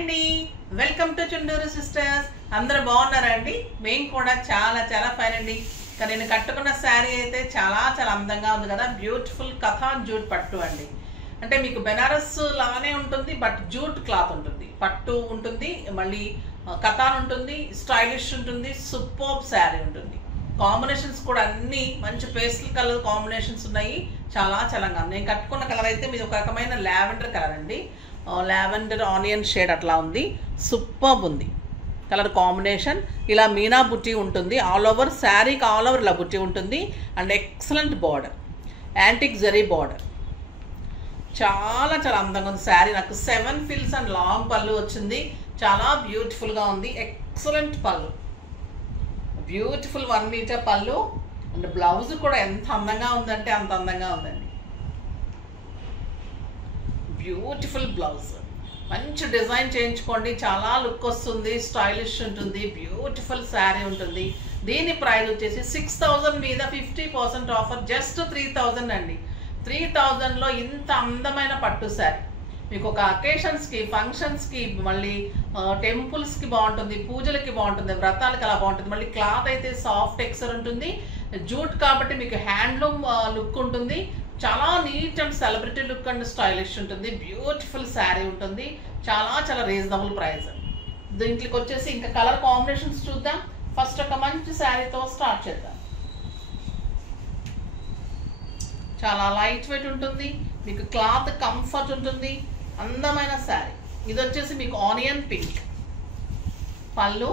అండి, welcome to Chunduru sisters. అందరూ బాగున్నారా అండి? మేము కూడా చాలా చాలా ఫైన్ అండి. కానీ నేను కట్టుకున్న శారీ అయితే చాలా చాలా అందంగా ఉంది కదా. బ్యూటిఫుల్ కథాన్ జూట్ పట్టు అండి. అంటే మీకు బెనారస్ లాగానే ఉంటుంది, బట్ జూట్ క్లాత్ ఉంటుంది, పట్టు ఉంటుంది, మళ్ళీ కథాన్ ఉంటుంది, స్టైలిష్ ఉంటుంది, సూపర్బ్ శారీ ఉంటుంది. కాంబినేషన్స్ కూడా అన్ని మంచి పేస్టల్ కలర్ కాంబినేషన్స్ ఉన్నాయి. చాలా చాలా నేను కట్టుకున్న కలర్ అయితే మీది ఒక రకమైన లావెండర్ కలర్ అండి. లావెండర్ ఆనియన్ షేడ్ అట్లా ఉంది. సూపర్బ్ ఉంది కలర్ కాంబినేషన్. ఇలా మీనా బుట్టి ఉంటుంది ఆల్ ఓవర్ శారీకి, ఆల్ ఓవర్ ఇలా బుట్టి ఉంటుంది. And excellent border, antique zari border. చాలా చాలా అందంగా ఉంది శారీ. నాకు 7 ఫిల్స్ అండ్ లాంగ్ పళ్ళు వచ్చింది. చాలా బ్యూటిఫుల్గా ఉంది. ఎక్సలెంట్ పళ్ళు, బ్యూటిఫుల్ 1 మీటర్ పళ్ళు. అండ్ బ్లౌజ్ కూడా ఎంత అందంగా ఉందంటే అంత అందంగా ఉందండి. బ్యూటిఫుల్ బ్లౌజ్, మంచి డిజైన్ చేయించుకోండి, చాలా లుక్ వస్తుంది, స్టైలిష్ ఉంటుంది, బ్యూటిఫుల్ శారీ ఉంటుంది. దీని ప్రైస్ వచ్చేసి 6000 మీద 50% ఆఫర్, జస్ట్ 3000 అండి. 3000లో ఇంత అందమైన పట్టు శారీ మీకు ఒక అకేషన్స్కి, ఫంక్షన్స్కి, మళ్ళీ టెంపుల్స్కి బాగుంటుంది, పూజలకి బాగుంటుంది, వ్రతాలకి అలా బాగుంటుంది. మళ్ళీ క్లాత్ అయితే సాఫ్ట్ టెక్స్చర్ ఉంటుంది, జూట్ కాబట్టి మీకు హ్యాండ్లూమ్ లుక్ ఉంటుంది. చాలా neat and celebrity look and stylish ఉంటుంది. బ్యూటిఫుల్ శారీ ఉంటుంది. చాలా చాలా రీజనబుల్ ప్రైస్. దీంట్లోకి వచ్చేసి ఇంకా కలర్ కాంబినేషన్స్ చూద్దాం. ఫస్ట్ ఒక మంచి శారీతో స్టార్ట్ చేద్దాం. చాలా లైట్ వెయిట్ ఉంటుంది, మీకు క్లాత్ కంఫర్ట్ ఉంటుంది, అందమైన శారీ. ఇది వచ్చేసి మీకు ఆనియన్ పింక్ పళ్ళు,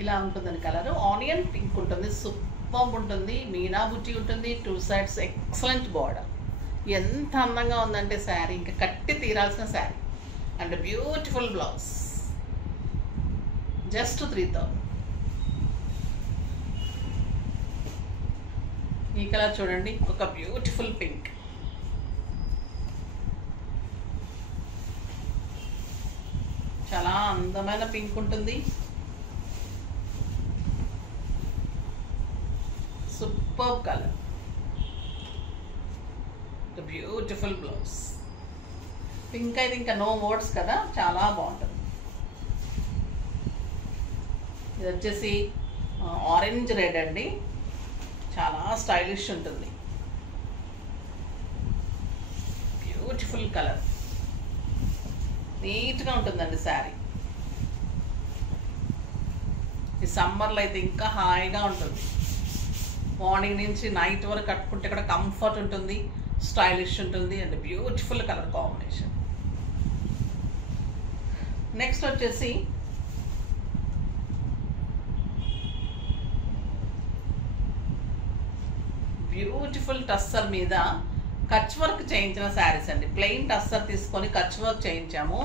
ఇలా ఉంటుందని కలర్. ఆనియన్ పింక్ ఉంటుంది, సూపర్ ఉంటుంది, మీనా బుట్టి ఉంటుంది, 2 sides ఎక్సలెంట్ బార్డర్. ఎంత అందంగా ఉందంటే శారీ ఇంకా కట్టి తీరాల్సిన sari. And beautiful blouse, just 3000. ఈ కలర్ చూడండి, ఒక బ్యూటిఫుల్ పింక్. చాలా అందమైన పింక్ ఉంటుంది, super colour, beautiful blouse. Pink అయితే ఇంకా నో వర్డ్స్ కదా, చాలా బాగుంటుంది. ఇది వచ్చేసి ఆరెంజ్ రెడ్ అండి, చాలా స్టైలిష్ ఉంటుంది, బ్యూటిఫుల్ కలర్, నీట్గా ఉంటుందండి శారీ. ఈ సమ్మర్లో అయితే ఇంకా హాయిగా ఉంటుంది. మార్నింగ్ నుంచి నైట్ వరకు కట్టుకుంటే కూడా కంఫర్ట్ ఉంటుంది, స్టైలిష్ ఉంటుంది. And beautiful colour combination. Next వచ్చేసి బ్యూటిఫుల్ టస్సర్ మీద కచ్ వర్క్ చేయించిన శారీస్ అండి. ప్లెయిన్ టస్సర్ తీసుకొని కచ్ వర్క్ చేయించాము.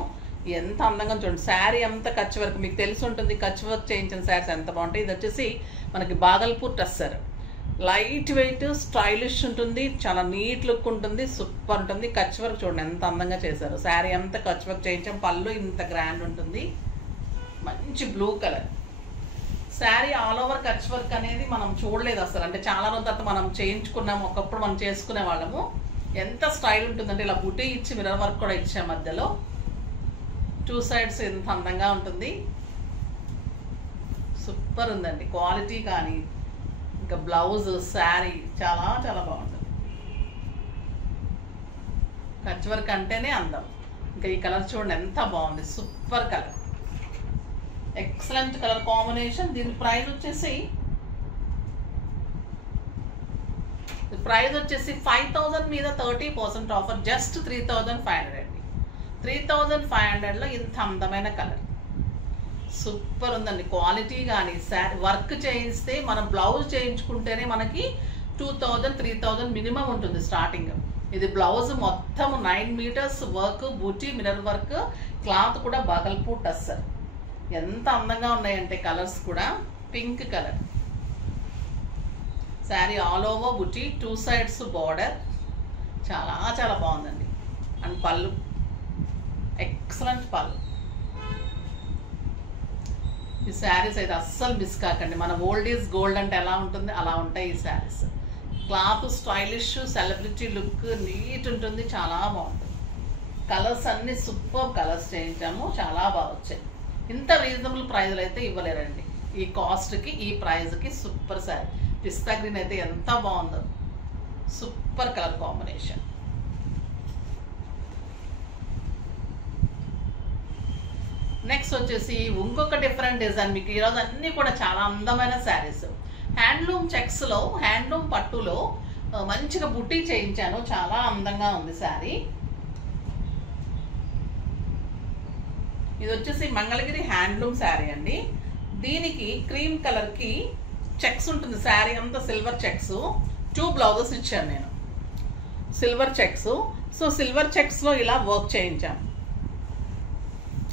ఎంత అందంగా చూడండి, శారీ అంతా కచ్ వర్క్. మీకు తెలిసి ఉంటుంది కచ్ వర్క్ చేయించిన శారీస్ ఎంత బాగుంటాయి. ఇది వచ్చేసి మనకి Bhagalpur tussar. Light weight, stylish ఉంటుంది, చాలా నీట్ లుక్ ఉంటుంది, సూపర్ ఉంటుంది. కచ్ వర్క్ చూడండి ఎంత అందంగా చేశారు. శారీ అంతా కచ్ వర్క్ చేయించాం. పళ్ళు ఇంత గ్రాండ్ ఉంటుంది, మంచి blue colour sari. All over Kutch work అనేది మనం చూడలేదు అసలు. అంటే చాలా రోజుల తర్వాత మనం చేయించుకున్నాము, ఒకప్పుడు మనం చేసుకునే వాళ్ళము. ఎంత స్టైల్ ఉంటుందంటే ఇలా బుటీ ఇచ్చి మిర్రర్ వర్క్ కూడా ఇచ్చే మధ్యలో 2 sides ఎంత అందంగా ఉంటుంది. సూపర్ ఉందండి క్వాలిటీ. కానీ ఇంకా బ్లౌజ్, శారీ చాలా చాలా బాగుంటుంది. కచ్ వర్క్ అంటేనే అందం. ఇంకా ఈ కలర్ చూడండి ఎంత బాగుంది, super colour, excellent colour combination. దీని ప్రైస్ వచ్చేసి 5000 మీద 30% ఆఫర్, జస్ట్ 3500 అండి. 3500లో ఇంత అందమైన కలర్, సూపర్ ఉందండి క్వాలిటీ. కానీ శారీ వర్క్ చేయిస్తే, మనం బ్లౌజ్ చేయించుకుంటేనే మనకి 2000 3000 మినిమం ఉంటుంది స్టార్టింగ్. ఇది బ్లౌజ్ మొత్తం 9 మీటర్స్ వర్క్, బూటీ, మిర్రర్ వర్క్, క్లాత్ కూడా బాగల్పూర్ టస్సర్. ఎంత అందంగా ఉన్నాయంటే కలర్స్ కూడా. Pink colour sari, all over బుటీ, 2 sides బార్డర్, చాలా చాలా బాగుందండి. అండ్ పళ్ళు, ఎక్సలెంట్ పళ్ళు. ఈ శారీస్ అయితే అస్సలు మిస్ కాకండి. మన ఓల్డ్ ఈజ్ గోల్డ్ అంటే ఎలా ఉంటుంది అలా ఉంటాయి ఈ saris. Cloth stylish, celebrity look, neat ఉంటుంది, చాలా బాగుంటుంది. కలర్స్ అన్నీ సూపర్ కలర్స్ చేయించాము, చాలా బాగా వచ్చాయి. ఇంత రీజనబుల్ ప్రైజ్లో అయితే ఇవ్వలేరండి. ఈ కాస్ట్కి ఈ ప్రైజ్కి సూపర్ శారీ. పిస్తా గ్రీన్ అయితే ఎంత బాగుందో, సూపర్ కలర్ కాంబినేషన్. నెక్స్ట్ వచ్చేసి ఇంకొక డిఫరెంట్ డిజైన్. మీకు ఈరోజు అన్నీ కూడా చాలా అందమైన శారీస్. హ్యాండ్లూమ్ చెక్స్లో, హ్యాండ్లూమ్ పట్టులో మంచిగా బుట్టి చేయించాను, చాలా అందంగా ఉంది శారీ. ఇది వచ్చేసి మంగళగిరి హ్యాండ్లూమ్ శారీ అండి. దీనికి క్రీమ్ కలర్కి చెక్స్ ఉంటుంది, శారీ అంతా సిల్వర్ చెక్స్. 2 బ్లౌజెస్ ఇచ్చాను నేను, సిల్వర్ చెక్స్. సో సిల్వర్ చెక్స్లో ఇలా వర్క్ చేయించాను.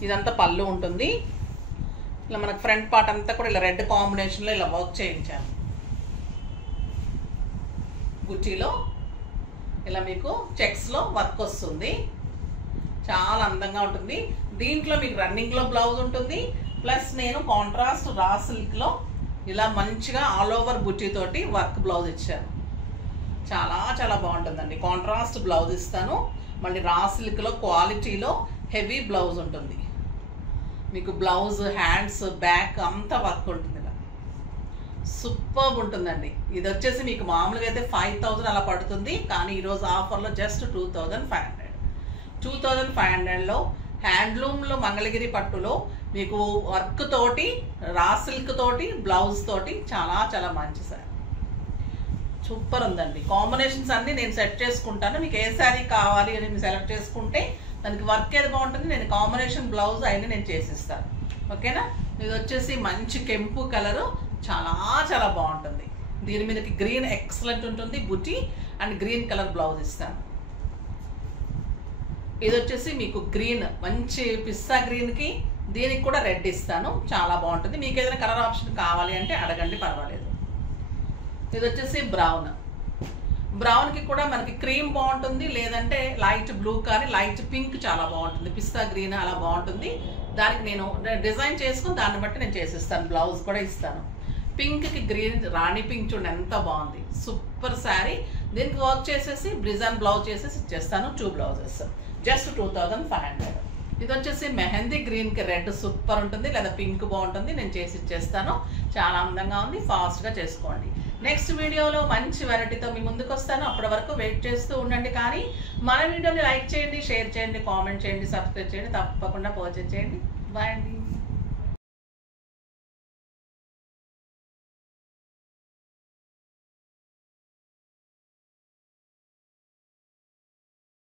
ఇదంతా పళ్ళు ఉంటుంది. ఇలా మనకు ఫ్రంట్ పార్ట్ అంతా కూడా ఇలా రెడ్ కాంబినేషన్లో ఇలా వర్క్ చేయించాను. బుట్టీలో ఇలా మీకు చెక్స్లో వర్క్ వస్తుంది, చాలా అందంగా ఉంటుంది. దీంట్లో మీకు రన్నింగ్లో బ్లౌజ్ ఉంటుంది, ప్లస్ నేను కాంట్రాస్ట్ రా సిల్క్లో ఇలా మంచిగా ఆల్ ఓవర్ బుట్టీతోటి వర్క్ బ్లౌజ్ ఇచ్చాను. చాలా చాలా బాగుంటుందండి. కాంట్రాస్ట్ బ్లౌజ్ ఇస్తాను. మళ్ళీ రా సిల్క్లో క్వాలిటీలో హెవీ బ్లౌజ్ ఉంటుంది. మీకు బ్లౌజ్, హ్యాండ్స్, బ్యాక్ అంతా వర్క్ ఉంటుంది. ఇలా సూపర్ ఉంటుందండి. ఇది వచ్చేసి మీకు మామూలుగా అయితే 5000 అలా పడుతుంది, కానీ ఈరోజు ఆఫర్లో జస్ట్ 2500. 2500లో హ్యాండ్లూమ్లో మంగళగిరి పట్టులో మీకు వర్క్ తోటి, రా సిల్క్ తోటి, బ్లౌజ్ తోటి చాలా చాలా మంచి శారీ. సూపర్ ఉందండి. కాంబినేషన్స్ అన్నీ నేను సెట్ చేసుకుంటాను. మీకు ఏ శారీ కావాలి అని మీరు సెలెక్ట్ చేసుకుంటే దానికి వర్క్ ఏది బాగుంటుంది, నేను కాంబినేషన్ బ్లౌజ్ అయినా నేను చేసిస్తాను. ఓకేనా. ఇది వచ్చేసి మంచి కెంపు కలరు, చాలా చాలా బాగుంటుంది. దీని మీదకి గ్రీన్ ఎక్సలెంట్ ఉంటుంది బుట్టి, అండ్ గ్రీన్ కలర్ బ్లౌజ్ ఇస్తాను. ఇది వచ్చేసి మీకు గ్రీన్, మంచి పిస్తా గ్రీన్కి దీనికి కూడా రెడ్ ఇస్తాను, చాలా బాగుంటుంది. మీకు ఏదైనా కలర్ ఆప్షన్ కావాలి అంటే అడగండి, పర్వాలేదు. ఇది వచ్చేసి బ్రౌన్. బ్రౌన్కి కూడా మనకి క్రీమ్ బాగుంటుంది, లేదంటే లైట్ బ్లూ కానీ లైట్ పింక్ చాలా బాగుంటుంది. పిస్తా గ్రీన్ అలా బాగుంటుంది. దానికి నేను డిజైన్ చేసుకుని దాన్ని బట్టి నేను చేసిస్తాను, బ్లౌజ్ కూడా ఇస్తాను. పింక్కి గ్రీన్, రాణి పింక్ చూడండి ఎంత బాగుంది, సూపర్ శారీ. దీనికి వర్క్ చేసేసి డిజైన్ బ్లౌజ్ చేసేసి ఇచ్చేస్తాను. 2 బ్లౌజెస్, జస్ట్ 2500. ఇది వచ్చేసి మెహందీ గ్రీన్కి రెడ్ సూపర్ ఉంటుంది, లేదా పింక్ బాగుంటుంది, నేను చేసి ఇచ్చేస్తాను. చాలా అందంగా ఉంది, ఫాస్ట్గా చేసుకోండి. నెక్స్ట్ వీడియోలో మంచి వెరైటీతో మీ ముందుకు వస్తాను. అప్పటి వరకు వెయిట్ చేస్తూ ఉండండి. కానీ మన వీడియోని లైక్ చేయండి, షేర్ చేయండి, కామెంట్ చేయండి, సబ్స్క్రైబ్ చేయండి, తప్పకుండా పర్చేజ్ చేయండి. బాయ్ అండి.